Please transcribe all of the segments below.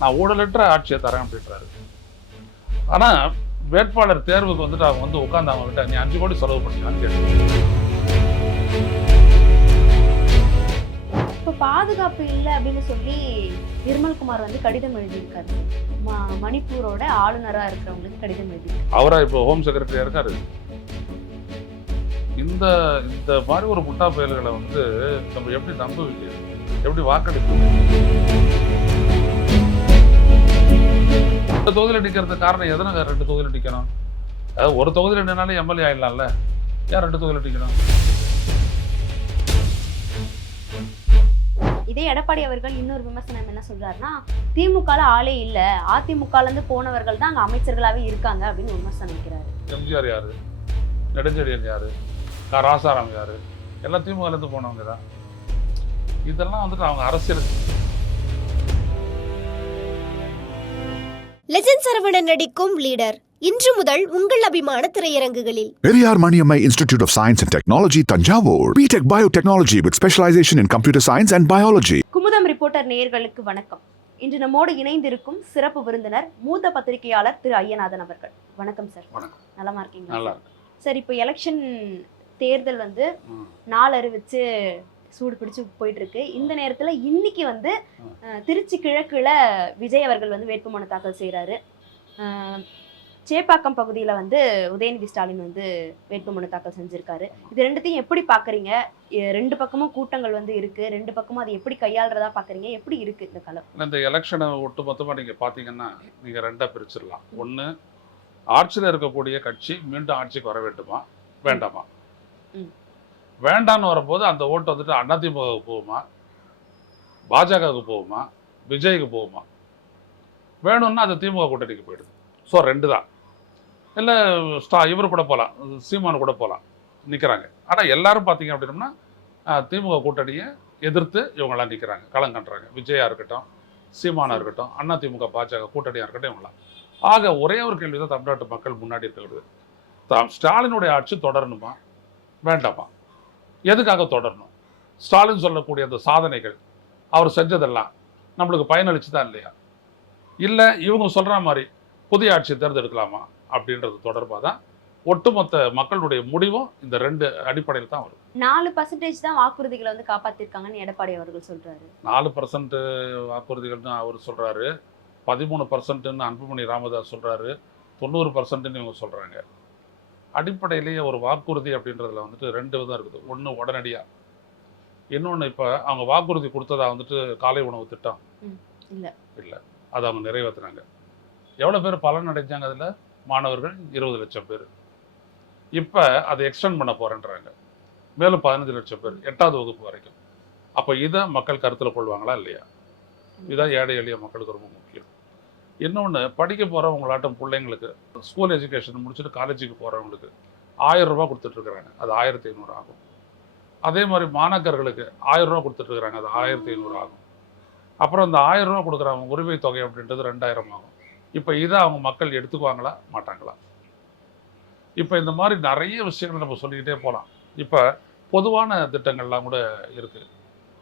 நான் ஊழலற்ற ஆட்சியை தரேன் அப்படின்றாரு. ஆனால் வேட்பாளர் தேர்வுக்கு வந்துட்டு அவங்க வந்து உட்காந்து அவங்க கிட்ட நீ 5 கோடி செலவு பண்ணிக்கலான்னு கேட்டு. இப்போ பாதுகாப்பு இல்லை அப்படின்னு சொல்லி நிர்மல்குமார் வந்து கடிதம் எழுதியிருக்காரு. மணிப்பூரோட ஆளுநராக இருக்கிறவங்களுக்கு கடிதம் எழுதியிருக்காரு. அவரா இப்போ ஹோம் செக்ரட்டரியா இருக்காரு. இந்த இந்த மாதிரி ஒரு முட்டா பயல்களை வந்து நம்ம எப்படி நம்புவீங்க, எப்படி வாக்களிப்பீங்க? தொகுதியில் நிற்கிறது காரணம் எதனால 2 தொகுதியில் நிற்கணும்? அதாவது ஒரு தொகுதியில் நின்னாலும் எம்எல்ஏ ஆயிடலாம்ல, ஏன் 2 தொகுதியில் நிற்கணும்? இதே எடப்பாடி அவர்கள் இன்னொரு விமர்சனம் என்ன சொல்றாருன்னா, திமுகல ஆளே இல்ல, அதிமுகல இருந்து போனவர்கள் தான் அங்க அமைச்சர்களாவே இருக்காங்க அப்படின்னு விமர்சனம் வைக்கிறாரு. எம்ஜிஆர் யாரு, நெடுஞ்செழியன் யாரு, ராசாராம் யாரு, எல்லாம் திமுகல இருந்து போனவங்க தான். இதெல்லாம் வந்துட்டு அவங்க அரசியலுக்கு. லெஜண்ட் சரவணன் நடிக்கும் லீடர் இன்று முதல் உங்கள் அபிமான திரையரங்குகளில். Periyar Maniammai institute of science and technology, Thanjavur. BTech biotechnology with specialization in computer science and biology. Kumudam reporter நேயர்களுக்கு வணக்கம். இன்று நம்மோடு இணைந்திருக்கும் சிறப்பு விருந்தினர் மூத்த பத்திரிகையாளர் திரு ஐயநாதன் அவர்கள். வணக்கம் சார். வணக்கம். நலமா இருக்கீங்களா? நல்லா இருக்கு சார். இப்போ எலெக்ஷன் தேர்தல் வந்து நாள் அறிவிச்சு சூடு பிடிச்சு போயிட்டு இருக்கு. இந்த நேரத்துல இன்னைக்கு வந்து திருச்சி கிழக்குல விஜய் அவர்கள் வந்து வேட்புமனு தாக்கல் செய்யறாரு. சேப்பாக்கம் பகுதியில வந்து உதயநிதி ஸ்டாலின் வந்து வேட்புமனு தாக்கல் செஞ்சிருக்காரு. இது ரெண்டுத்தையும் எப்படி பாக்குறீங்க? 2 பக்கமும் கூட்டங்கள் வந்து இருக்கு, 2 பக்கமும் அதை எப்படி கையாளுறதா பாக்குறீங்க? எப்படி இருக்கு இந்த களம்? இந்த எலெக்ஷனை ஒட்டுமொத்தமா நீங்க பாத்தீங்கன்னா நீங்க 2ஆ பிரிச்சிடலாம். ஒண்ணு, ஆட்சியில் இருக்கக்கூடிய கட்சி மீண்டும் ஆட்சிக்கு வர வேண்டுமா வேண்டாமா? வேண்டான்னு வரும்போது அந்த ஓட்டு வந்துட்டு அதிமுகவுக்கு போகுமா, பாஜகவுக்கு போகுமா, விஜய்க்கு போகுமா? வேணும்னா அது திமுக கூட்டணிக்கு போயிடுது. ஸோ 2 தான். இல்லை இவர் கூட போகலாம், சீமானு கூட போகலாம், நிற்கிறாங்க. ஆனால் எல்லாரும் பார்த்தீங்க அப்படின்னம்னா திமுக கூட்டணியை எதிர்த்து இவங்கெல்லாம் நிற்கிறாங்க, களம் கண்டுறாங்க. விஜயா இருக்கட்டும், சீமானா இருக்கட்டும், அண்ணா திமுக பாஜக கூட்டணியாக இருக்கட்டும், இவங்களாம். ஆக ஒரே ஒரு கேள்வி தான் தமிழ்நாட்டு மக்கள் முன்னாடி இருக்கிறது. ஸ்டாலினுடைய ஆட்சி தொடரணுமா வேண்டாமா? எதுக்காக தொடரணும்? ஸ்டாலின் சொல்லக்கூடிய அந்த சாதனைகள், அவர் செஞ்சதெல்லாம் நம்மளுக்கு பயனளிச்சு தான் இல்லையா? இல்லை இவங்க சொல்கிற மாதிரி புதிய ஆட்சியை தேர்ந்தெடுக்கலாமா அப்படின்றது தொடர்பாக தான் ஒட்டுமொத்த மக்களுடைய முடிவும் இந்த 2 அடிப்படையில் தான் வரும். 4% தான் வாக்குறுதிகளை வந்து காப்பாத்திருக்காங்கன்னு எடப்பாடி அவர்கள் சொல்றாரு. 4% வாக்குறுதிகள்னு அவர் சொல்றாரு, 13% அன்புமணி ராமதாஸ் சொல்றாரு, 90% இவங்க சொல்றாங்க. அடிப்படையிலேயே ஒரு வாக்குறுதி அப்படின்றதுல வந்துட்டு 2 விதம் இருக்குது. ஒன்று உடனடியாக, இன்னொன்று இப்போ அவங்க வாக்குறுதி கொடுத்ததா வந்துட்டு காலை உணவு திட்டம் இல்லை, அதை அவங்க நிறைவேற்றுறாங்க. எவ்வளோ பேர் பலன் அடைஞ்சாங்க? அதில் மாணவர்கள் 20 லட்சம் பேர். இப்போ அதை எக்ஸ்டெண்ட் பண்ண போகிறேன்றாங்க, மேலும் 15 லட்சம் பேர் 8ஆவது வகுப்பு வரைக்கும். அப்போ இதை மக்கள் கருத்தில் கொள்வாங்களா இல்லையா? இதுதான் ஏழை எளிய மக்களுக்கு ரொம்ப முக்கியம். இன்னொன்று, படிக்க போகிறவங்களாட்டம் பிள்ளைங்களுக்கு ஸ்கூல் எஜுகேஷன் முடிச்சுட்டு காலேஜுக்கு போகிறவங்களுக்கு 1000 ரூபா கொடுத்துட்ருக்குறாங்க, அது 1500 ஆகும். அதே மாதிரி மாணாக்கர்களுக்கு 1000 ரூபா கொடுத்துட்ருக்குறாங்க, அது 1500 ஆகும். அப்புறம் இந்த 1000 ரூபா கொடுக்குறாங்க உரிமை தொகை அப்படின்றது 2000 ஆகும். இப்போ இதை அவங்க மக்கள் எடுத்துக்குவாங்களா மாட்டாங்களா? இப்போ இந்த மாதிரி நிறைய விஷயங்கள் நம்ம சொல்லிக்கிட்டே போகலாம். இப்போ பொதுவான திட்டங்கள்லாம் கூட இருக்குது.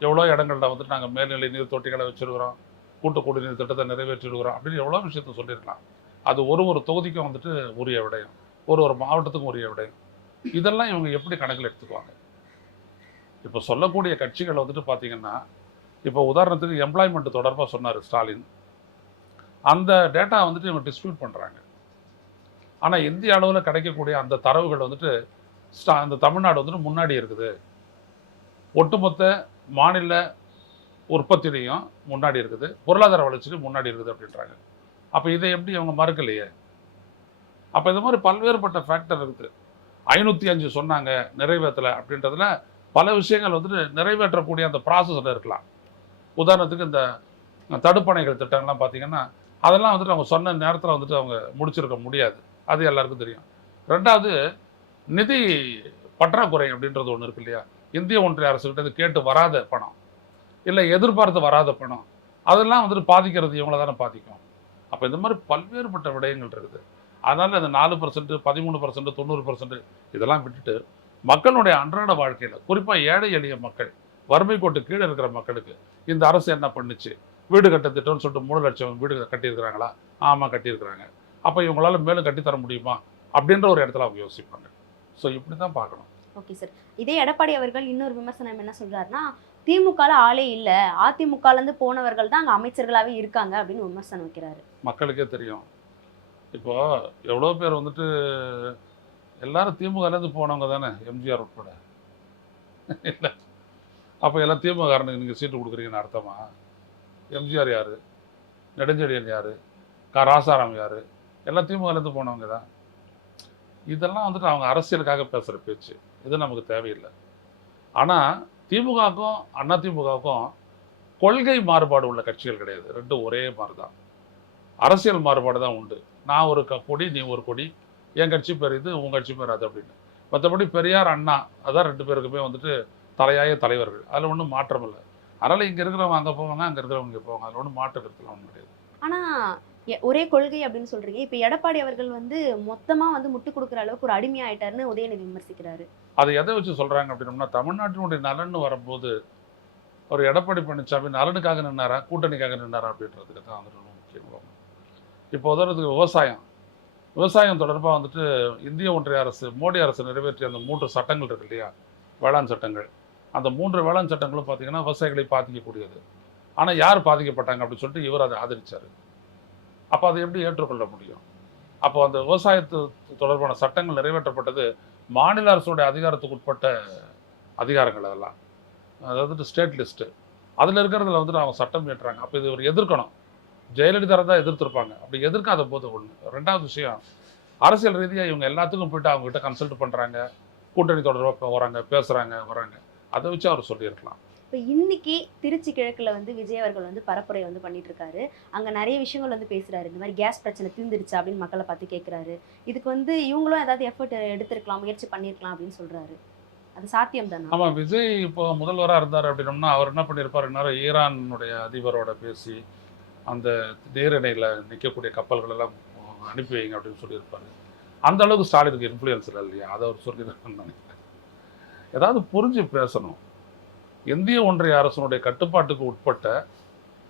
எவ்வளோ இடங்கள்ல வந்துட்டு நாங்கள் மேல்நிலை நீர் தொட்டிகளை வச்சுருக்கிறோம், கூட்டு குடிநீர் திட்டத்தை நிறைவேற்றிருக்கிறோம் அப்படின்னு எவ்வளோ விஷயத்த சொல்லியிருக்கலாம். அது ஒரு தொகுதிக்கும் வந்துட்டு உரிய விடயம், ஒரு மாவட்டத்துக்கும் உரிய விடயம். இதெல்லாம் இவங்க எப்படி கணக்கில் எடுத்துக்குவாங்க? இப்போ சொல்லக்கூடிய கட்சிகள் வந்துட்டு பார்த்தீங்கன்னா, இப்போ உதாரணத்துக்கு எம்ப்ளாய்மெண்ட் தொடர்பாக சொன்னார் ஸ்டாலின். அந்த டேட்டா வந்துட்டு இவங்க டிஸ்பியூட் பண்ணுறாங்க. ஆனால் இந்திய அளவில் கிடைக்கக்கூடிய அந்த தரவுகள் வந்துட்டு அந்த தமிழ்நாடு வந்துட்டு முன்னாடி இருக்குது, ஒட்டுமொத்த மாநில உற்பத்திலையும் முன்னாடி இருக்குது, பொருளாதார வளர்ச்சியிலும் முன்னாடி இருக்குது அப்படின்றாங்க. அப்போ இதை எப்படி அவங்க மறுக்கலையே? அப்போ இந்த மாதிரி பல்வேறுபட்ட ஃபேக்டர் இருக்குது. 505 சொன்னாங்க நிறைவேற்றலை அப்படின்றதுல பல விஷயங்கள் வந்துட்டு நிறைவேற்றக்கூடிய அந்த ப்ராசஸில் இருக்கலாம். உதாரணத்துக்கு இந்த தடுப்பணைகள் திட்டங்கள்லாம் பார்த்தீங்கன்னா அதெல்லாம் வந்துட்டு அவங்க சொன்ன நேரத்தில் வந்துட்டு அவங்க முடிச்சிருக்க முடியாது, அது எல்லாருக்கும் தெரியும். 2வது, நிதி பற்றாக்குறை அப்படின்றது ஒன்று இருக்கு இல்லையா? இந்திய ஒன்றிய அரசுகிட்ட கேட்டு வராத பணம், இல்லை எதிர்பார்த்து வராத பணம், அதெல்லாம் வந்துட்டு பாதிக்கிறது இவங்கள தானே பாதிக்கும். அப்போ இந்த மாதிரி பல்வேறுபட்ட விடயங்கள் இருக்குது. அதனால் அந்த 4%, 13%, 90% இதெல்லாம் விட்டுட்டு மக்களுடைய அன்றாட வாழ்க்கையில், குறிப்பாக ஏழை எளிய மக்கள், வறுமை கோட்டு கீழே இருக்கிற மக்களுக்கு இந்த அரசு என்ன பண்ணுச்சு வீடு கட்ட திட்டம்னு சொல்லிட்டு 3 லட்சம் வீடு கட்டியிருக்கிறாங்களா? ஆமாம் கட்டியிருக்கிறாங்க. அப்போ இவங்களால மேலும் கட்டித்தர முடியுமா அப்படின்ற ஒரு இடத்துல அவங்க யோசிப்பாங்க. ஸோ இப்படி தான் பார்க்கணும். Okay sir. இதே எடப்பாடி அவர்கள் இன்னொரு விமர்சனம் என்ன சொல்றாருன்னா, திமுகல ஆளே இல்ல, அதிமுகல இருந்து போனவர்கள் தான் அங்க அமைச்சர்களாவே இருக்காங்க அப்படின்னு விமர்சனம் வைக்கிறாரு. மக்களுக்கே தெரியும். இப்போ எவ்வளோ பேர் வந்துட்டு எல்லாரும் திமுகலேருந்து போனவங்க தானே, எம்ஜிஆர் உட்பட. இல்லை, அப்போ எல்லாம் திமுககாரனுக்கு நீங்கள் சீட்டு கொடுக்குறீங்கன்னு அர்த்தமா? எம்ஜிஆர் யார், நெடுஞ்செழியன் யார், ராசாராம் யார், எல்லாம் திமுகலேருந்து போனவங்க தான். இதெல்லாம் வந்துட்டு அவங்க அரசியலுக்காக பேசுகிற பேச்சு. இது நமக்கு தேவையில்லை. ஆனால் திமுகவுக்கும் அதிமுகவுக்கும் கொள்கை மாறுபாடு உள்ள கட்சிகள் கிடையாது. ரெண்டும் ஒரே மாதிரி தான். அரசியல் மாறுபாடு தான் உண்டு. நான் ஒரு கொடி, நீ ஒரு கொடி, என் கட்சி பேர் இது, உங்கள் கட்சி பேர் அது அப்படின்னு. மற்றபடி பெரியார், அண்ணா அதான் 2 பேருக்குமே வந்துட்டு தலையாய தலைவர்கள். அதில் ஒன்றும் மாற்றம் இல்லை. அதனால் இங்கே இருக்கிறவங்க அங்கே போவாங்க, அங்கே இருக்கிறவங்க இங்கே போவாங்க. அதில் ஒன்றும் மாற்ற கருத்துலாம் ஒன்றும் கிடையாது. ஆனா ஒரே கொள்கை அப்படின்னு சொல்றீங்க. இப்ப எடப்பாடி அவர்கள் வந்து மொத்தமா வந்து முட்டு கொடுக்குற அளவுக்கு ஒரு அடிமையாயிட்டாருன்னு உதயநிதி விமர்சிக்கிறாரு. அதை எதை வச்சு சொல்கிறாங்க அப்படின்னோம்னா, தமிழ்நாட்டினுடைய நலன் வரும்போது ஒரு எடப்பாடி பழனிசாமி நலனுக்காக நின்னாரா, கூட்டணிக்காக நின்னாரா அப்படின்றதுக்கு தான் வந்துட்டு ரொம்ப முக்கியம். இப்போ உதாரணத்துக்கு விவசாயம் தொடர்பாக வந்துட்டு இந்திய ஒன்றிய அரசு, மோடி அரசு நிறைவேற்றிய அந்த 3 சட்டங்கள் இருக்கு இல்லையா, வேளாண் சட்டங்கள். அந்த 3 வேளாண் சட்டங்களும் பார்த்தீங்கன்னா விவசாயிகளை பாதிக்கக்கூடியது. ஆனால் யார் பாதிக்கப்பட்டாங்க அப்படின்னு சொல்லிட்டு இவர் அதை ஆதரிச்சார். அப்போ அதை எப்படி ஏற்றுக்கொள்ள முடியும்? அப்போ அந்த விவசாயத்து தொடர்பான சட்டங்கள் நிறைவேற்றப்பட்டது மாநில அரசுடைய அதிகாரத்துக்கு உட்பட்ட அதிகாரங்கள். அதெல்லாம் அதாவது ஸ்டேட் லிஸ்ட்டு, அதில் இருக்கிறதுல வந்துட்டு அவங்க சட்டம் ஏற்றுறாங்க. அப்போ இது ஒரு எதிர்க்கணும். ஜெயலலிதா தான் எதிர்த்திருப்பாங்க. அப்படி எதிர்க்காத போது ஒன்று. 2வது விஷயம், அரசியல் ரீதியாக இவங்க எல்லாத்துக்கும் போயிட்டு அவங்ககிட்ட கன்சல்ட் பண்ணுறாங்க, கூட்டணி தொடர்பாக போகிறாங்க, பேசுகிறாங்க, வராங்க. அதை வச்சு அவர் சொல்லியிருக்கலாம். இப்போ இன்னைக்கு திருச்சி கிழக்குல வந்து விஜய் அவர்கள் வந்து பரப்புரை வந்து பண்ணிட்டு இருக்காரு. அங்க நிறைய விஷயங்கள் வந்து பேசுறாரு. இந்த மாதிரி கேஸ் பிரச்சனை தீர்ந்துருச்சு அப்படின்னு மக்களை பார்த்து கேட்கிறாரு. இதுக்கு வந்து இவங்களும் ஏதாவது எஃபர்ட் எடுத்திருக்கலாம், முயற்சி பண்ணியிருக்கலாம் அப்படின்னு சொல்றாரு. அது சாத்தியம் தானே? ஆமாம், விஜய் இப்போ முதல்வராக இருந்தார் அப்படின்னோம்னா அவர் என்ன பண்ணியிருப்பார், இன்னும் ஈரானுடைய அதிபரோட பேசி அந்த நீரிணையில் நிற்கக்கூடிய கப்பல்கள் எல்லாம் அனுப்பி வைங்க அப்படின்னு சொல்லியிருப்பாரு. அந்த அளவுக்கு ஸ்டாலினுக்கு இன்ஃப்ளூயன்ஸ் இல்லை இல்லையா, அதை அவர் சொல்லியிருக்காருன்னு நினைக்கிறேன். ஏதாவது புரிஞ்சு பேசணும். இந்திய ஒன்றிய அரசனுடைய கட்டுப்பாட்டுக்கு உட்பட்ட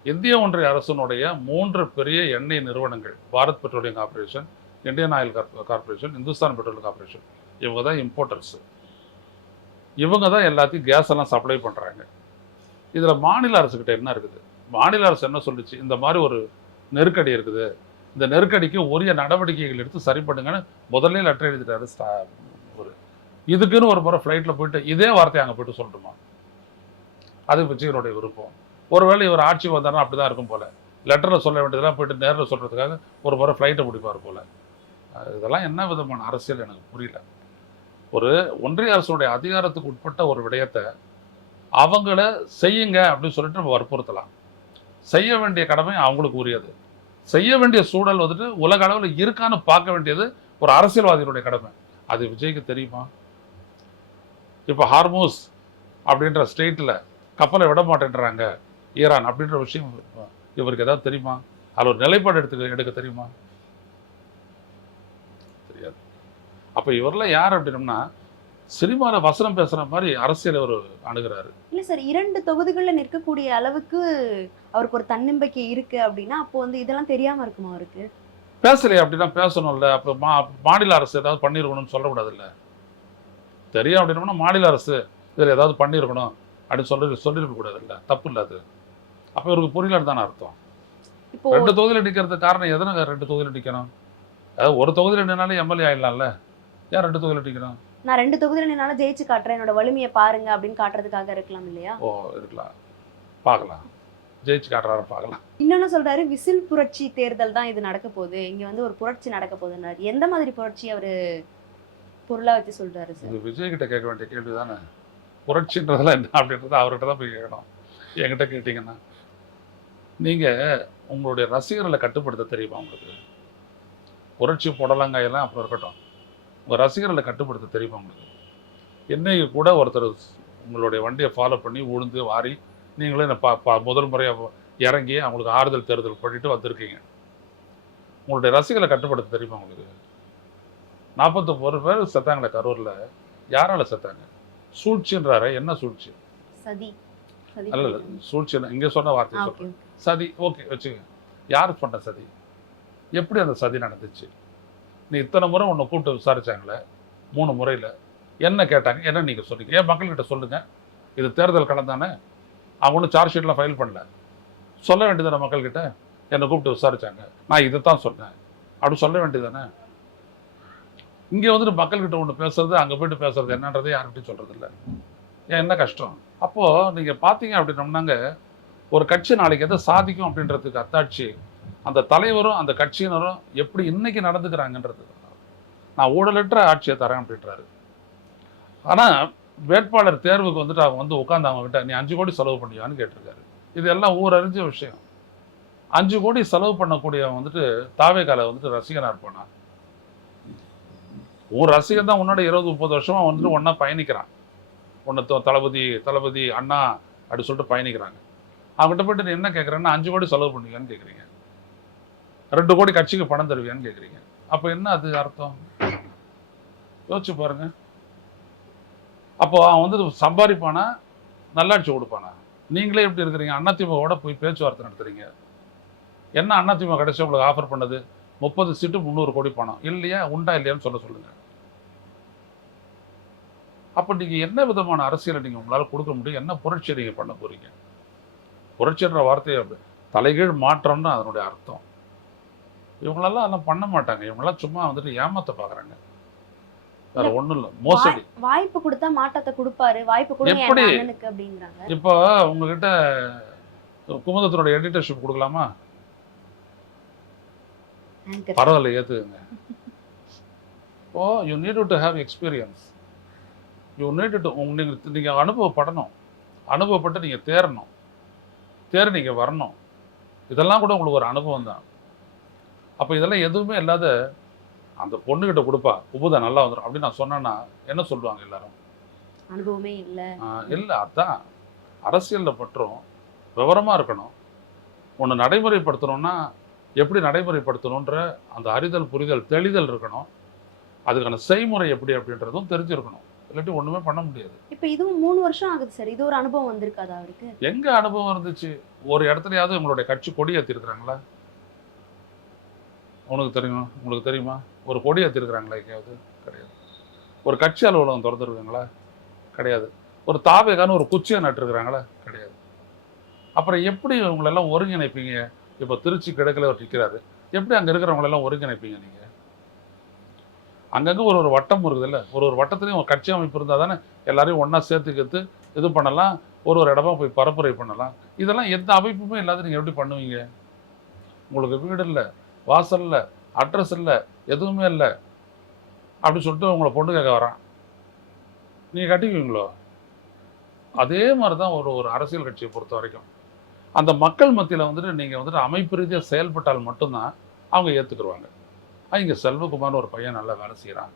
இந்திய ஒன்றிய அரசனுடைய 3 பெரிய எண்ணெய் நிறுவனங்கள், Bharat petroleum corporation, Indian oil corporation, Hindustan petroleum corporation, இவங்க தான் இம்போர்ட்டர்ஸு. இவங்க தான் எல்லாத்தையும் கேஸ் எல்லாம் சப்ளை பண்ணுறாங்க. இதில் மாநில அரசுக்கிட்ட என்ன இருக்குது? மாநில அரசு என்ன சொல்லிச்சு, இந்த மாதிரி ஒரு நெருக்கடி இருக்குது, இந்த நெருக்கடிக்கு உரிய நடவடிக்கைகள் எடுத்து சரி பண்ணுங்கன்னு முதல்ல லெட்டர் எழுதிட்டாரு. ஒரு இதுக்குன்னு ஒரு முறை ஃப்ளைட்டில் போயிட்டு இதே வார்த்தையை அங்கே போயிட்டு சொல்லட்டுமா? அது விஜயனுடைய விருப்பம். ஒருவேளை இவர் ஆட்சி வந்தாருன்னா அப்படி தான் இருக்கும் போல். லெட்டரில் சொல்ல வேண்டியதெல்லாம் போயிட்டு நேரில் சொல்கிறதுக்காக ஒரு முறை ஃப்ளைட்டை பிடிப்பார் போல். இதெல்லாம் என்ன விதமான அரசியல் எனக்கு புரியல. ஒரு ஒன்றிய அரசுடைய அதிகாரத்துக்கு உட்பட்ட ஒரு விடயத்தை அவங்கள செய்யுங்க அப்படின்னு சொல்லிட்டு நம்ம வற்புறுத்தலாம். செய்ய வேண்டிய கடமை அவங்களுக்கு உரியது. செய்ய வேண்டிய சூழல் வந்துட்டு உலக அளவில் இருக்கான்னு பார்க்க வேண்டியது ஒரு அரசியல்வாதிகளுடைய கடமை. அது விஜய்க்கு தெரியுமா? இப்போ ஹார்மூஸ் அப்படின்ற ஸ்டேட்டில் கப்பலை விட மாட்டேன்றாங்க ஈரான் அப்படின்ற விஷயம் இவருக்கு ஏதாவது தெரியுமா? அதில் ஒரு நிலைப்பாடு எடுக்க தெரியுமா? தெரியாது. அப்போ இவரெல்லாம் யார் அப்படின்னோம்னா, சினிமாவில் வசனம் பேசுகிற மாதிரி அரசியல் அவர் அணுகிறாரு. இல்லை சார், 2 தொகுதிகளில் நிற்கக்கூடிய அளவுக்கு அவருக்கு ஒரு தன்னம்பிக்கை இருக்கு அப்படின்னா அப்போ வந்து இதெல்லாம் தெரியாம இருக்குமா அவருக்கு? பேசலையே, அப்படின்னா பேசணும்ல. அப்போ மாநில அரசு ஏதாவது பண்ணியிருக்கணும்னு சொல்லக்கூடாதுல்ல. தெரியும் அப்படின்னோம்னா மாநில அரசு இதில் ஏதாவது பண்ணியிருக்கணும் அப்படின்னு சொல்லியிருக்க கூடாது இல்லை, தப்பு இல்லை அது. அப்போ இவருக்கு புரியலன்னு தானே அர்த்தம். இப்போ 2 தொகுதியில் நிற்கிறதுக்கு காரணம் எதனால 2 தொகுதியில் நிற்கணும்? அதாவது ஒரு தொகுதியில் நின்னாலே எம்எல்ஏ ஆயிடலாம்ல, ஏன் 2 தொகுதியில் நிற்கணும்? நான் 2 தொகுதியில் நின்னாலும் ஜெயிச்சு காட்டுறேன், என்னோட வலிமையை பாருங்க அப்படின்னு காட்டுறதுக்காக இருக்கலாம் இல்லையா? ஓ, இருக்கலாம், பார்க்கலாம், ஜெயிச்சு காட்டுறாரு பார்க்கலாம். இன்னொன்னு சொல்றாரு, விசில் புரட்சி தேர்தல் தான் இது நடக்க போகுது, இங்க வந்து ஒரு புரட்சி நடக்க போகுதுன்றாரு. எந்த மாதிரி புரட்சி அவரு பொருளா வச்சு சொல்றாரு சார்? இது விஜய் கிட்ட கேட்க வேண்டிய கேள்வி தானே. புரட்சின்றதெல்லாம் என்ன அப்படின்றத அவர்கிட்ட தான் போய் கேட்கணும். என்கிட்ட கேட்டிங்கன்னா நீங்கள் உங்களுடைய ரசிகர்களை கட்டுப்படுத்த தெரியுமா உங்களுக்கு? புரட்சி புடலங்காயெல்லாம் அப்புறம் இருக்கட்டும், உங்கள் ரசிகர்களை கட்டுப்படுத்த தெரியுமா உங்களுக்கு? என்னைக்கு கூட ஒருத்தர் உங்களுடைய வண்டியை ஃபாலோ பண்ணி உழுந்து வாரி நீங்களே முதல் முறையாக இறங்கி அவங்களுக்கு ஆறுதல் தேர்தல் பண்ணிட்டு வந்திருக்கீங்க. உங்களுடைய ரசிகர்களை கட்டுப்படுத்த தெரியுமா உங்களுக்கு? 41 பேர் செத்தாங்களே கரூரில். யாரால செத்தாங்க? சூழ்ச்சின்றாரு. என்ன சூழ்ச்சி? சதி. சதி அல்ல இல்ல, பண்ணிட்டாங்க. சூழ்ச்சி இங்கே சொன்ன வார்த்தை ஓகே சொல்கிறேன். சதி ஓகே வச்சுக்க. யார் பண்ண சதி? எப்படி அந்த சதி நடந்துச்சு? நீ இத்தனை முறை உன்னை கூப்பிட்டு விசாரிச்சாங்களே, 3 முறையில் என்ன கேட்டாங்க, என்ன நீங்கள் சொன்னீங்க? ஏன் மக்கள்கிட்ட சொல்லுங்கள், இது தேர்தல் கடந்தானே, அவங்க ஒன்றும் சார்ஜ் ஷீட்லாம் ஃபைல் பண்ணல, சொல்ல வேண்டியதானே மக்கள்கிட்ட. என்னை கூப்பிட்டு விசாரிச்சாங்க, நான் இதை தான் சொன்னேன் அப்படி சொல்ல வேண்டியதானே. இங்கே வந்துட்டு மக்கள்கிட்ட ஒன்று பேசுறது, அங்கே போயிட்டு பேசுறது என்னன்றதை யார்கிட்டையும் சொல்கிறது இல்லை. ஏன் என்ன கஷ்டம்? அப்போது நீங்கள் பார்த்தீங்க அப்படின்னோம்னாங்க, ஒரு கட்சி நாளைக்கு எதை சாதிக்கும் அப்படின்றதுக்கு அத்தாட்சி அந்த தலைவரும் அந்த கட்சியினரும் எப்படி இன்னைக்கு நடந்துக்கிறாங்கன்றது. நான் ஊழலற்ற ஆட்சியை தரேன் அப்படின்றாரு. ஆனால் வேட்பாளர் தேர்வுக்கு வந்துட்டு அவங்க வந்து உட்காந்து அவங்க கிட்ட நீ 5 கோடி செலவு பண்ணியான்னு கேட்டிருக்காரு. இது எல்லாம் ஊரறிஞ்ச விஷயம். 5 கோடி செலவு பண்ணக்கூடியவன் வந்துட்டு தாவேகால வந்துட்டு ரசிகனாக இருப்பானா? ஒரு ரசிகன் தான் உன்னோட 20-30 வருஷமா வந்துட்டு ஒன்றா பயணிக்கிறான். ஒன்று தளபதி அண்ணா அப்படி சொல்லிட்டு பயணிக்கிறாங்க. அவங்ககிட்ட போயிட்டு நீ என்ன கேட்குறேன்னா 5 கோடி செலவு பண்ணுவீங்கன்னு கேட்குறீங்க, 2 கோடி கட்சிக்கு பணம் தருவியான்னு கேட்குறீங்க. அப்போ என்ன அது அர்த்தம்? யோசிச்சு பாருங்க. அப்போ அவன் வந்து சம்பாதிப்பானா, நல்லாட்சி கொடுப்பானா? நீங்களே எப்படி இருக்கிறீங்க? அதிமுகவோட போய் பேச்சுவார்த்தை நடத்துறீங்க. என்ன அதிமுக கடைசி உங்களுக்கு ஆஃபர் பண்ணது? 30 சீட்டு 300 கோடி பணம் இல்லையா? உண்டா இல்லையான்னு சொல்லுங்க. அப்போ நீங்கள் என்ன விதமான அரசியலை நீங்கள் உங்களால் கொடுக்க முடியும்? என்ன புரட்சியை நீங்கள் பண்ண போறீங்க? புரட்சின்ற வார்த்தையை தலைகீழ் மாற்றம்னு அதனுடைய அர்த்தம். இவங்களெல்லாம் அதெல்லாம் பண்ண மாட்டாங்க. இவங்கெல்லாம் சும்மா வந்துட்டு ஏமாத்த பார்க்குறாங்க, வேற ஒன்றும் இல்லை. மோசடி. வாய்ப்பு கொடுத்தா மாற்றத்தை கொடுப்பாரு, வாய்ப்பு கொடுங்க எப்படி? என் அண்ணனுக்கு அப்படிங்கிறாங்க. இப்போ உங்ககிட்ட குமுதத்தினோட எடிட்டர்ஷிப் கொடுக்கலாமா? Anchor. பரவாயில்ல, ஏற்றுக்குங்க. Oh you need to have experience. You need to நீங்கள் அனுபவப்படணும். அனுபவப்பட்டு நீங்கள் தேறணும். நீங்கள் வரணும். இதெல்லாம் கூட உங்களுக்கு ஒரு அனுபவம் தான். அப்போ இதெல்லாம் எதுவுமே இல்லாத அந்த பொண்ணுகிட்ட கொடுப்பா உபுதா நல்லா வந்துடும் அப்படின்னு நான் சொன்னேன்னா என்ன சொல்லுவாங்க எல்லாரும்? அனுபவமே இல்லை. இல்லை, அதான் அரசியலில் பற்றும் விவரமாக இருக்கணும். ஒன்று நடைமுறைப்படுத்தணும்னா எப்படி நடைமுறைப்படுத்தணுன்ற அந்த அறிதல், புரிதல், தெளிதல் இருக்கணும். அதுக்கான செய்முறை எப்படி அப்படின்றதும் தெரிஞ்சிருக்கணும். இல்லாட்டி ஒன்றுமே பண்ண முடியாது. இப்போ இதுவும் 3 வருஷம் ஆகுது சார். இது ஒரு அனுபவம் வந்திருக்காதா அவருக்கு? எங்கே அனுபவம் இருந்துச்சு? ஒரு இடத்துலையாவது உங்களுடைய கட்சி கொடி ஏற்றிருக்கிறாங்களா? உங்களுக்கு தெரியுமா? ஒரு கொடி ஏற்றிருக்கிறாங்களா எங்கேயாவது? கிடையாது. ஒரு கட்சி அலுவலகம் திறந்துருக்காங்களா? கிடையாது. ஒரு தாவேகான்னு ஒரு குச்சியை நட்டுருக்குறாங்களா? கிடையாது. அப்புறம் எப்படி இவங்களெல்லாம் ஒருங்கிணைப்பீங்க? இப்போ திருச்சி கிழக்கில் அவர் நிற்கிறாரு, எப்படி அங்கே இருக்கிறவங்களெல்லாம் ஒருங்கிணைப்பீங்க நீங்கள்? அங்கங்கே ஒரு வட்டம் இருக்குது இல்லை? ஒரு வட்டத்துலேயும் ஒரு கட்சி அமைப்பு இருந்தால் தானே எல்லாரையும் ஒன்றா சேர்த்துக்கிட்டு இது பண்ணலாம், ஒரு இடமா போய் பரப்புரை பண்ணலாம். இதெல்லாம் எந்த அமைப்புமே இல்லாத நீங்கள் எப்படி பண்ணுவீங்க? உங்களுக்கு வீடு இல்லை, வாசல் இல்லை, அட்ரஸ் இல்லை, எதுவுமே இல்லை அப்படின்னு சொல்லிட்டு உங்களை பொண்ணு கேட்க வரான், நீங்கள் கட்டிக்குவீங்களோ? அதே மாதிரி தான் ஒரு அரசியல் கட்சியை பொறுத்த வரைக்கும் அந்த மக்கள் மத்தியில் வந்துட்டு நீங்கள் வந்துட்டு அமைப்பு ரீதியாக செயல்பட்டால் மட்டும்தான் அவங்க ஏற்றுக்குருவாங்க. இங்கே செல்வகுமார்னு ஒரு பையன் நல்லா வேலை செய்கிறான்,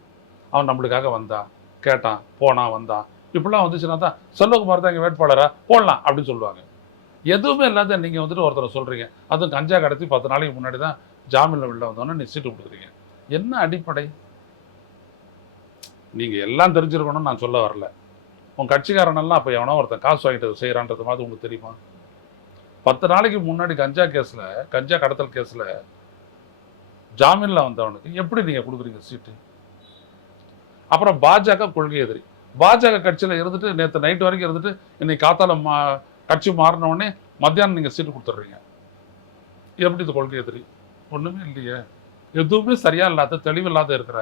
அவன் நம்மளுக்காக வந்தான், கேட்டான், போனான், வந்தான், இப்படிலாம் வந்துச்சுன்னா தான் செல்வகுமார் தான் இங்கே வேட்பாளராக போடலாம் அப்படின்னு சொல்லுவாங்க. எதுவுமே இல்லாத நீங்கள் வந்துட்டு ஒருத்தரை சொல்கிறீங்க, அதுவும் கஞ்சா கடத்தி 10 நாளைக்கு முன்னாடி தான் ஜாமீனில் வெளில வந்தோன்னே நீ சீட்டு கொடுக்குறீங்க. என்ன அடிப்படை? நீங்கள் எல்லாம் தெரிஞ்சிருக்கணும்னு நான் சொல்ல வரல. உன் கட்சிக்காரனெல்லாம் அப்போ எவனோ ஒருத்தன் காசு வாங்கிட்டு செய்கிறான்றது மாதிரி உங்களுக்கு தெரியுமா? 10 நாளைக்கு முன்னாடி கஞ்சா கடத்தல் கேஸில் ஜாமீனில் வந்தவனுக்கு எப்படி நீங்கள் கொடுக்குறீங்க சீட்டு? அப்புறம் பாஜக கொள்கை எதிரி. பாஜக கட்சியில் இருந்துட்டு நேற்று நைட்டு வரைக்கும் இருந்துட்டு இன்னைக்கு காத்தால கட்சி மாறினவுடனே மத்தியானம் நீங்கள் சீட்டு கொடுத்துட்றீங்க. எப்படி இது கொள்கை எதிரி? ஒன்றுமே இல்லையே. எதுவுமே சரியாக இல்லாத, தெளிவில்லாத இருக்கிற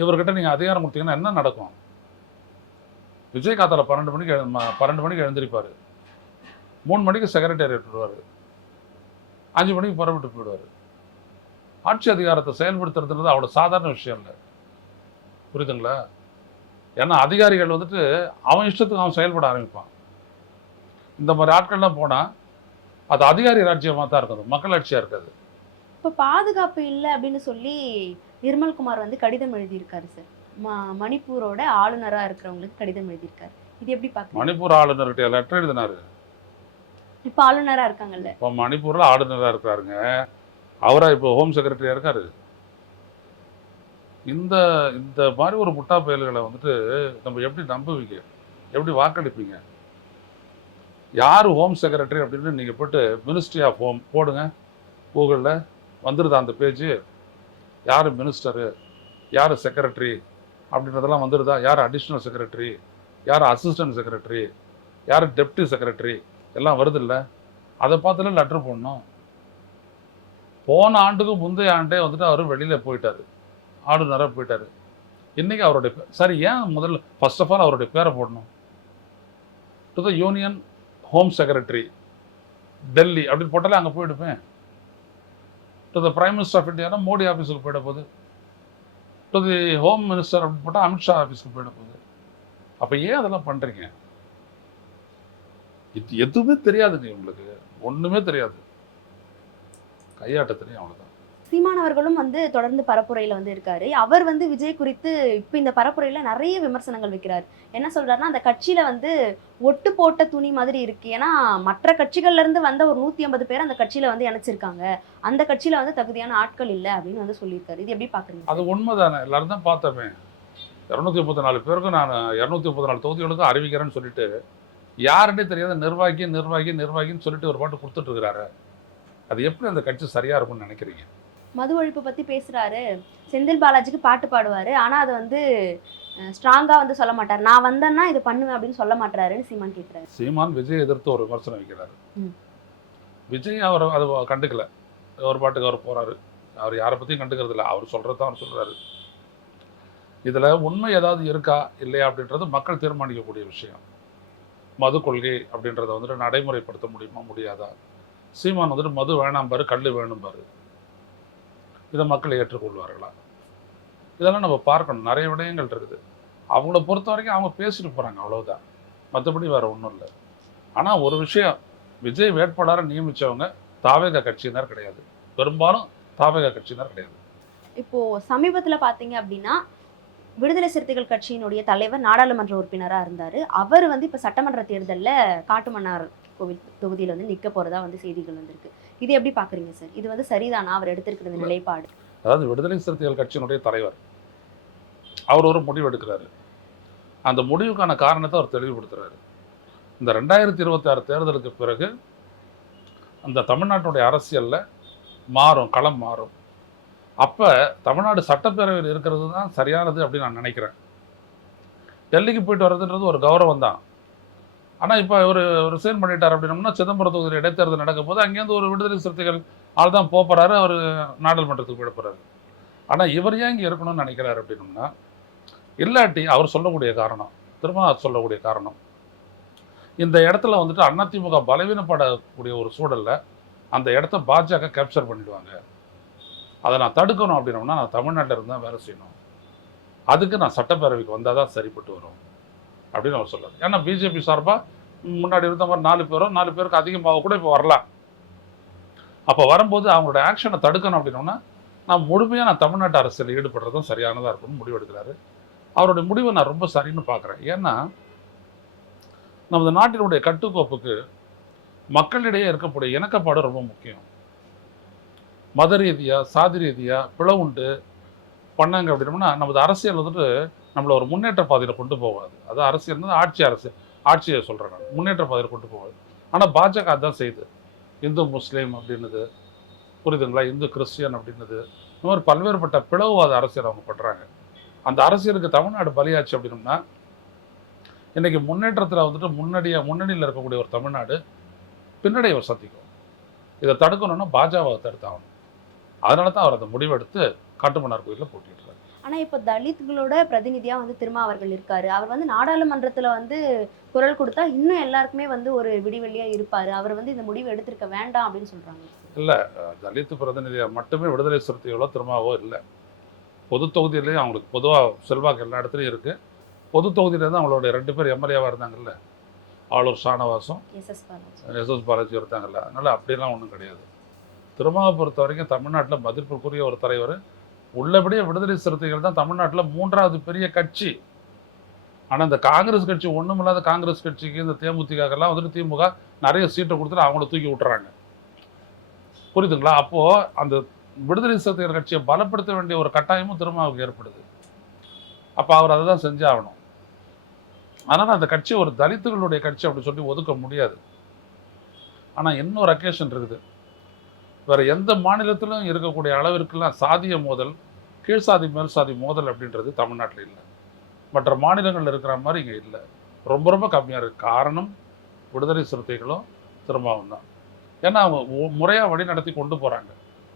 இவர்கிட்ட நீங்கள் அதிகாரம் கொடுத்தீங்கன்னா என்ன நடக்கும்? விஜய் காத்தால 12 மணிக்கு எழுந்திருப்பார், 3 மணிக்கு செக்ரட்டேரியட் விடுவார், 5 மணிக்கு புறப்பட்டு போயிடுவார். ஆட்சி அதிகாரத்தை செயல்படுத்துறதுன்றது அவ்வளோ சாதாரண விஷயம் இல்லை, புரியுதுங்களா? ஏன்னா அதிகாரிகள் வந்துட்டு அவன் இஷ்டத்துக்கு அவன் செயல்பட ஆரம்பிப்பான். இந்த மாதிரி ஆட்கள்லாம் போனால் அது அதிகாரி ராஜ்யமாக தான் இருக்குது, மக்கள் ஆட்சியாக இருக்காது. இப்போ பாதுகாப்பு இல்லை அப்படின்னு சொல்லி நிர்மல்குமார் வந்து கடிதம் எழுதியிருக்காரு சார். மணிப்பூரோட ஆளுநராக இருக்கிறவங்களுக்கு கடிதம் எழுதியிருக்காரு. இது எப்படி பார்க்க? மணிப்பூர் ஆளுநர்கிட்ட லெட்டர் எழுதினாரு. இப்போ ஆளுநராக இருக்காங்கல்ல, இப்போ மணிப்பூரில் ஆளுநராக இருக்கிறாருங்க. அவராக இப்போ ஹோம் செக்ரட்டரியாக இருக்காரு. இந்த இந்த மாதிரி ஒரு முட்டா பயல்களை வந்துட்டு நம்ம எப்படி நம்புவீங்க? எப்படி வாக்களிப்பீங்க? யார் ஹோம் செக்ரட்டரி அப்படின்னு நீங்கள் போய்ட்டு மினிஸ்ட்ரி ஆஃப் ஹோம் போடுங்க கூகுளில், வந்துடுதா அந்த பேஜ்? யார் மினிஸ்டரு, யார் செக்ரட்டரி அப்படின்றதெல்லாம் வந்துடுதா? யார் அடிஷ்னல் செக்ரட்டரி, யார் அசிஸ்டன்ட் செக்ரட்டரி, யார் டெப்டி செக்ரட்டரி, எல்லாம் வருது இல்லை? அதை பார்த்துல லெட்டர் போடணும். போன ஆண்டுக்கு முந்தைய ஆண்டே வந்துட்டு அவர் வெளியில் போயிட்டார், ஆளுநராக போயிட்டார். இன்றைக்கி அவருடைய சரி, ஏன் முதல்ல ஃபர்ஸ்ட் ஆஃப் ஆல் அவருடைய பேரை போடணும்? To the union home secretary Delhi அப்படின்னு போட்டாலே அங்கே போயிடுப்பேன். To the prime minister of இந்தியானா மோடி ஆஃபீஸுக்கு போயிட போகுது. டு தி ஹோம் மினிஸ்டர் அப்படின்னு போட்டால் அமித்ஷா ஆஃபீஸுக்கு போயிட போகுது. அப்போ ஏன் அதெல்லாம் பண்ணுறீங்க? இது எதுவுமே தெரியாதுங்க உங்களுக்கு, ஒன்றுமே தெரியாது, கையாட்ட தெரியும், அவ்வளோதான். சீமான் அவர்களும் வந்து தொடர்ந்து பரப்புரையில வந்து இருக்காரு. அவர் வந்து விஜய் குறித்து இப்ப இந்த பரப்புரையில நிறைய விமர்சனங்கள் வைக்கிறார். என்ன சொல்றாருன்னா, அந்த கட்சியில வந்து ஒட்டு போட்ட துணி மாதிரி இருக்கு. ஏன்னா மற்ற கட்சிகள்ல இருந்து வந்த ஒரு 150 பேர் அந்த கட்சியில வந்து இணைச்சிருக்காங்க. அந்த கட்சியில வந்து தகுதியான ஆட்கள் இல்லை அப்படின்னு வந்து சொல்லியிருக்காரு. இது எப்படி பாக்குறீங்க? அது உண்மைதானே, எல்லாரும் தான் பார்த்தோமே. 234 பேருக்கு நான் 234 தொகுதிகளுக்கும் அறிவிக்கிறேன்னு சொல்லிட்டு யாருன்னே தெரியாத நிர்வாகின்னு சொல்லிட்டு ஒரு பாட்டு கொடுத்துட்டு இருக்கிறாரு. அது எப்படி அந்த கட்சி சரியா இருக்கும்னு நினைக்கிறீங்க? மது ஒழிப்பு பத்தி பேசுறாரு, செந்தில் பாலாஜிக்கு பாட்டு பாடுவாரு, ஆனா அது வந்து ஸ்ட்ராங்கா வந்து சொல்ல மாட்டார். நான் வந்தேன்னா இது பண்ணுவேன் அப்படின்னு சொல்ல மாட்டாருன்னு சீமான் கேட்கிறாரு. சீமான் விஜய் எதிர்த்து ஒரு விமர்சனம் வைக்கிறாரு. விஜய் அவர் அதை கண்டுக்கல, ஒரு பாட்டுக்கு அவர் போறாரு. அவர் யாரை பத்தியும் கண்டுக்கிறது இல்லை, அவர் சொல்றதான் அவர் சொல்றாரு. இதுல உண்மை ஏதாவது இருக்கா இல்லையா அப்படின்றது மக்கள் தீர்மானிக்கக்கூடிய விஷயம். மது கொள்கை அப்படின்றத வந்துட்டு நடைமுறைப்படுத்த முடியுமா முடியாதா? சீமான் வந்துட்டு மது வேணாம் பாரு, கல் வேணும் பாரு, இதை மக்கள் ஏற்றுக்கொள்வார்களா? இதெல்லாம் நம்ம பார்க்கணும். நிறைய விடயங்கள் இருக்குது. அவங்கள பொறுத்த வரைக்கும் அவங்க பேசிட்டு போகிறாங்க, அவ்வளவுதான். மற்றபடி வேற ஒன்றும் இல்லை. ஆனால் ஒரு விஷயம், விஜய் வேட்பாளரை நியமித்தவங்க தாவேகா கட்சியினர் கிடையாது, பெரும்பாலும் தாவேகா கட்சியினர் கிடையாது. இப்போ சமீபத்தில் பார்த்தீங்க அப்படின்னா, விடுதலை சிறுத்தைகள் கட்சியினுடைய தலைவர் நாடாளுமன்ற உறுப்பினராக இருந்தார். அவர் வந்து இப்போ சட்டமன்ற தேர்தலில் காட்டுமன்னார் கோவில் தொகுதியில் வந்து நிற்க போகிறதா வந்து செய்திகள் வந்திருக்கு. இது எப்படி பார்க்குறீங்க சார்? இது வந்து சரிதானா அவர் எடுத்திருக்கிற நிலைப்பாடு? அதாவது விடுதலை சிறுத்தைகள் கட்சியினுடைய தலைவர் அவர் ஒரு முடிவு எடுக்கிறாரு. அந்த முடிவுக்கான காரணத்தை அவர் தெளிவுபடுத்துறாரு. இந்த 2026 தேர்தலுக்கு பிறகு அந்த தமிழ்நாட்டுடைய அரசியலில் மாறும், களம் மாறும். அப்போ தமிழ்நாடு சட்டப்பேரவையில் இருக்கிறது தான் சரியானது அப்படின்னு நான் நினைக்கிறேன். டெல்லிக்கு போயிட்டு வர்றதுன்றது ஒரு கௌரவம் தான். ஆனால் இப்போ இவர் ரிசைன் பண்ணிட்டார் அப்படின்னோம்னா, சிதம்பரம் தொகுதியில் இடைத்தேர்தல் நடக்கும் போது அங்கேருந்து ஒரு விடுதலை சிறுத்தைகள் ஆள் தான் போகிறாரு, அவர் நாடாளுமன்றத்துக்கு போயிட போகிறாரு. ஆனால் இவர் ஏன் இங்கே இருக்கணும்னு நினைக்கிறாரு அப்படின்னோம்னா, இல்லாட்டி அவர் சொல்லக்கூடிய காரணம், திரும்ப சொல்லக்கூடிய காரணம், இந்த இடத்துல வந்துட்டு அதிமுக பலவீனப்படக்கூடிய ஒரு சூழலில் அந்த இடத்த பாஜக கேப்சர் பண்ணிடுவாங்க, அதை நான் தடுக்கணும் அப்படின்னோம்னா நான் தமிழ்நாட்டில் இருந்து தான் வேலை செய்யணும், அதுக்கு நான் சட்டப்பேரவைக்கு வந்தால் தான் சரிப்பட்டு வரும் அப்படின்னு அவர் சொல்றாரு. ஏன்னா பிஜேபி சார்பாக முன்னாடி இருந்த மாதிரி 4 பேருக்கு அதிகமாக கூட இப்போ வரலாம். அப்போ வரும்போது அவங்களோட ஆக்ஷனை தடுக்கணும் அப்படின்னோம்னா நான் முழுமையாக தமிழ்நாட்டு அரசியலில் ஈடுபடுறதும் சரியானதாக இருக்கும்னு முடிவு எடுக்கிறாரு. அவருடைய முடிவை நான் ரொம்ப சரின்னு பார்க்குறேன். ஏன்னா நமது நாட்டினுடைய கட்டுக்கோப்புக்கு மக்களிடையே இருக்கக்கூடிய இணக்கப்பாடு ரொம்ப முக்கியம். மத ரீதியாக சாதி ரீதியாக பிளவுண்டு பண்ணாங்க அப்படின்னோம்னா நமது அரசியல் வந்துட்டு நம்மளை ஒரு முன்னேற்ற பாதையில் கொண்டு போகாது. அது அரசியல் ஆட்சியை சொல்கிறேன் நான், முன்னேற்ற பாதையில் கொண்டு போகாது. ஆனால் பாஜக அதுதான் செய்யுது. இந்து முஸ்லீம் அப்படின்னுது, புரியுதுங்களா, இந்து கிறிஸ்டியன் அப்படின்னுது, இந்த மாதிரி பல்வேறுபட்ட பிளவுவாத அரசியல் அவங்க பண்ணுறாங்க. அந்த அரசியலுக்கு தமிழ்நாடு பலியாச்சு அப்படின்னோம்னா இன்றைக்கி முன்னேற்றத்தில் வந்துட்டு முன்னணியில் இருக்கக்கூடிய ஒரு தமிழ்நாடு பின்னடைவை சந்திக்கும். இதை தடுக்கணும்னா பாஜகவை தடுத்தாகணும். அதனால தான் அவர் அந்த முடிவெடுத்து காட்டுமன்னார் கோயிலில் போட்டிடுறாரு. ஆனால் இப்போ தலித்களோட பிரதிநிதியாக வந்து திருமாவர்கள் இருக்காரு. அவர் வந்து நாடாளுமன்றத்தில் வந்து குரல் கொடுத்தா இன்னும் எல்லாருக்குமே வந்து ஒரு விடிவெளியாக இருப்பார். அவர் வந்து இந்த முடிவு எடுத்திருக்க வேண்டாம் அப்படின்னு சொல்கிறாங்க. இல்லை, தலித் பிரதிநிதியாக மட்டுமே விடுதலை சிறுத்தைகளோ திருமாவோ இல்லை. பொது தொகுதியிலேயும் அவங்களுக்கு பொதுவாக செல்வாக்கு எல்லா இடத்துலையும் இருக்குது. பொது தொகுதியிலேருந்து அவங்களோட 2 பேர் எம்எல்ஏவாக இருந்தாங்கல்ல, ஆளூர் ஷானவாசும் எஸ்எஸ் பாலாஜி இருந்தாங்கல்ல. அதனால் அப்படியெல்லாம் ஒன்றும் கிடையாது. திருமாவை பொறுத்த வரைக்கும் தமிழ்நாட்டில் மதிப்புக்குரிய ஒரு தலைவர். உள்ளபடியே விடுதலை சிறுத்தைகள் தான் தமிழ்நாட்டில் 3வது பெரிய கட்சி. ஆனால் இந்த காங்கிரஸ் கட்சி ஒன்றும் இல்லாத காங்கிரஸ் கட்சிக்கு இந்த தேமுதிகலாம் வந்துட்டு திமுக நிறைய சீட்டை கொடுத்துட்டு அவங்கள தூக்கி விட்டுறாங்க, புரியுதுங்களா? அப்போது அந்த விடுதலை சிறுத்தைகள் கட்சியை பலப்படுத்த வேண்டிய ஒரு கட்டாயமும் திருமாவுக்கு ஏற்படுது. அப்போ அவர் அதை தான் செஞ்சாகணும். அதனால் அந்த கட்சி ஒரு தலித்துகளுடைய கட்சி அப்படின்னு சொல்லி ஒதுக்க முடியாது. ஆனால் இன்னொரு அக்கேஷன் இருக்குது. வேறு எந்த மாநிலத்திலும் இருக்கக்கூடிய அளவிற்கெல்லாம் சாதிய மோதல், கீழ் சாதி மேல் சாதி மோதல் அப்படின்றது தமிழ்நாட்டில் இல்லை. மற்ற மாநிலங்களில் இருக்கிற மாதிரி இங்கே இல்லை, ரொம்ப ரொம்ப கம்மியாக இருக்குது. காரணம் விடுதலை சிறுத்தைகளும் திருமாவும் தான். ஏன்னா அவங்க முறையாக வழி நடத்தி கொண்டு போகிறாங்க,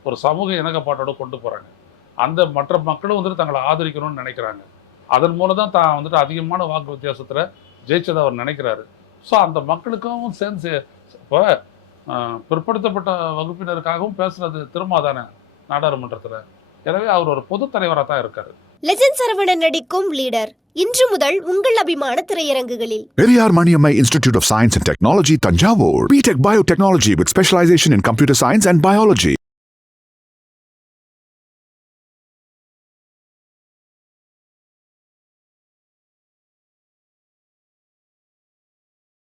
ஒரு சமூக இணக்கப்பாட்டோடு கொண்டு போகிறாங்க. அந்த மற்ற மக்களும் வந்துட்டு தங்களை ஆதரிக்கணும்னு நினைக்கிறாங்க. அதன் மூலம் தான் தான் வந்துட்டு அதிகமான வாக்கு வித்தியாசத்தில் ஜெயிச்சதை அவர் நினைக்கிறாரு. ஸோ அந்த மக்களுக்கும் சேர்ந்து இப்போ பிற்படுத்தப்பட்ட வகுப்பினருக்காகவும் பேசுறது திருமா தானே நாடாளுமன்றத்தில். எனவே அவர் ஒரு பொது தலைவராக தான் இருக்கார். லெஜண்ட் சரவணன் நடிக்கும் லீடர் இன்று முதல் உங்கள் அபிமான திரையரங்குகளில். Periyar Maniammai Institute of Science and Technology, Tanjavur. BTech Biotechnology with specialization in computer science and biology.